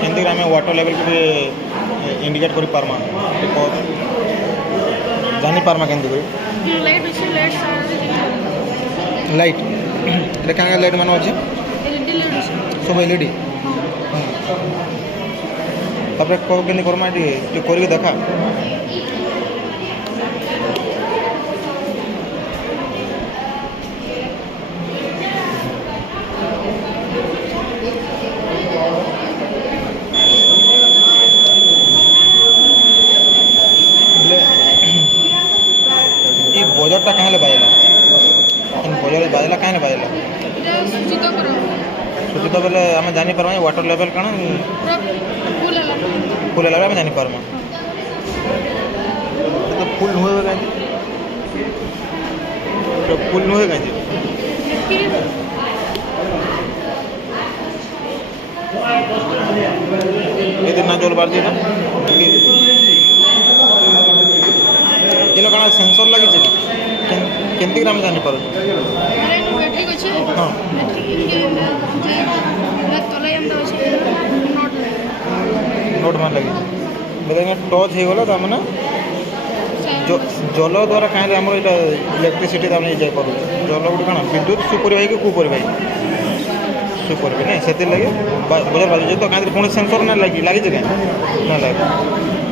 କେମିତି ଆମେ water level ଟିକେ ଇଣ୍ଡିକେଟ୍ କରିପାରମା ଜାଣିପାରମା କେମିତି କରି ଲାଇଟ୍ ଅଛି ଲାଇଟ୍ ଲାଇଟ୍ ଏଇଟା କାଣା ଲାଇଟ୍ ମାନେ ଅଛି ଏଲ୍ଇଡି ଲାଇଟ୍ ଅଛି ସବୁ ଏଲ୍ଇଡି ତାପରେ କହ କେମିତି କର୍ମା ଟିକେ କରିକି ଦେଖା ये बजरटा कहाँ बाजला बजर बाजला कहाँ बाजला এটা সূচিত করা सूचित बेले आम जानीपारमा वाटर लेवल कण পুরো फुल है आम जानीपारमा तो फुल नुहे कहीं फुल नुहे कहीं ये ना जल बार ना ये कण सेंसर लगी केमती आम जानीपार ব্যাটারি আছে हाँ তলাই আমরা আছে নট नोट मान लगी बोले टच हो गला मैंने जल द्वारा कहीं आम इलेक्ट्रिसिटी जापर जल गोटे कौन विद्युत सुपरिवाही कि कुपरिवाही सुपरिवाही नहीं से लगे बजार बाजू तो कहीं पुणी सेंसर ना लगी कहीं ना लगे